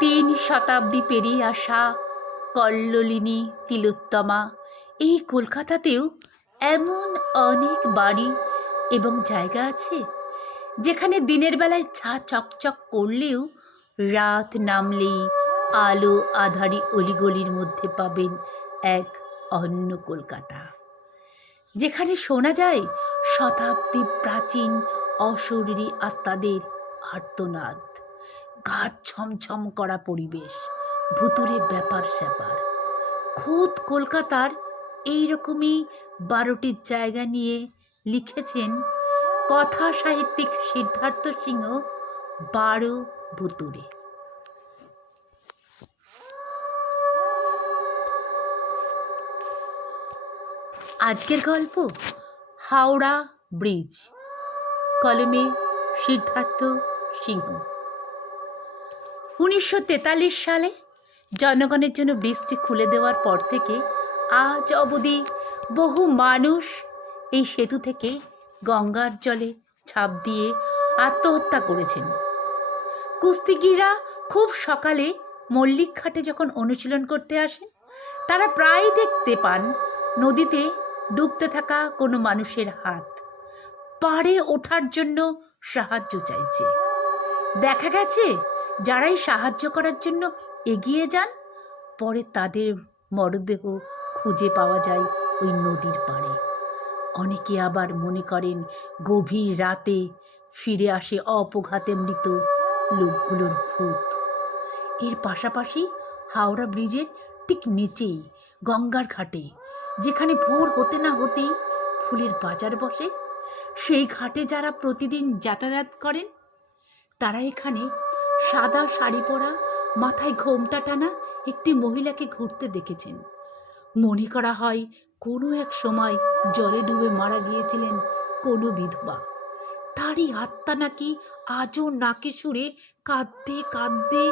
তিন শতাব্দী পেরিয়ে আসা কল্লোলিনী তিলোত্তমা এই কলকাতাতেও এমন অনেক বাড়ি এবং জায়গা আছে যেখানে দিনের বেলায় ছা চকচক করলেও রাত নামলেই আলো আঁধারি অলিগলির মধ্যে পাবেন এক অন্য কলকাতা, যেখানে শোনা যায় শতাব্দী প্রাচীন অশরীরী আত্মাদের আর্তনাদ, গা ছমছম করা পরিবেশ, ভুতুরে ব্যাপার স্যাপার। খোদ কলকাতার এইরকমই 12টি জায়গা নিয়ে লিখেছেন কথা সাহিত্যিক সিদ্ধার্থ সিংহ 12 ভুতুরে। আজকের গল্প হাওড়া ব্রিজ, কলমে সিদ্ধার্থ সিংহ। 1943 সালে জনগণের জন্য ব্রিজটি খুলে দেওয়ার পর থেকে আজ অবধি বহু মানুষ এই সেতু থেকে গঙ্গার জলে ঝাঁপ দিয়ে আত্মহত্যা করেছেন। কুস্তিগিররা খুব সকালে মল্লিক ঘাটে যখন অনুশীলন করতে আসেন, তারা প্রায় দেখতে পান নদীতে ডুবতে থাকা কোনো মানুষের হাত পাড়ে ওঠার জন্য সাহায্য চাইছে। দেখা গেছে যারাই সাহায্য করার জন্য এগিয়ে যান, পরে তাদের মরদেহ খুঁজে পাওয়া যায় ওই নদীর পাড়ে। অনেকে আবার মনে করেন গভীর রাতে ফিরে আসে অপঘাতে মৃত লোকগুলোর ভূত। এর পাশাপাশি হাওড়া ব্রিজের ঠিক নিচেই গঙ্গার ঘাটে, যেখানে ভোর হতে না হতেই ফুলের বাজার বসে, সেই ঘাটে যারা প্রতিদিন যাতায়াত করেন তারা এখানে সাদা শাড়ি পরা, মাথায় ঘোমটা টানা একটি মহিলাকে ঘুরতে দেখেছেন। মনে করা হয় কোনো এক সময় জলে ডুবে মারা গিয়েছিলেন কোনো বিধবা। তারই আত্মা নাকি আজও নাকে সুরে কাঁদতে কাঁদতে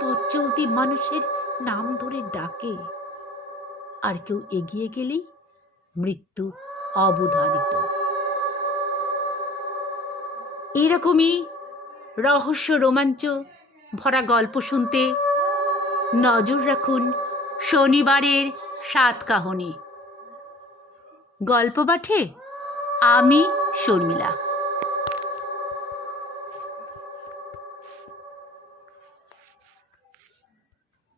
পথ চলতি মানুষের নাম ধরে ডাকে। আর কেউ এগিয়ে গেলেই মৃত্যু অবধারিত। এরকমই রহস্য রোমাঞ্চ ভরা গল্প শুনতে নজর রাখুন শনিবারের সাত কাহনে। গল্প পাঠে আমি শর্মিলা।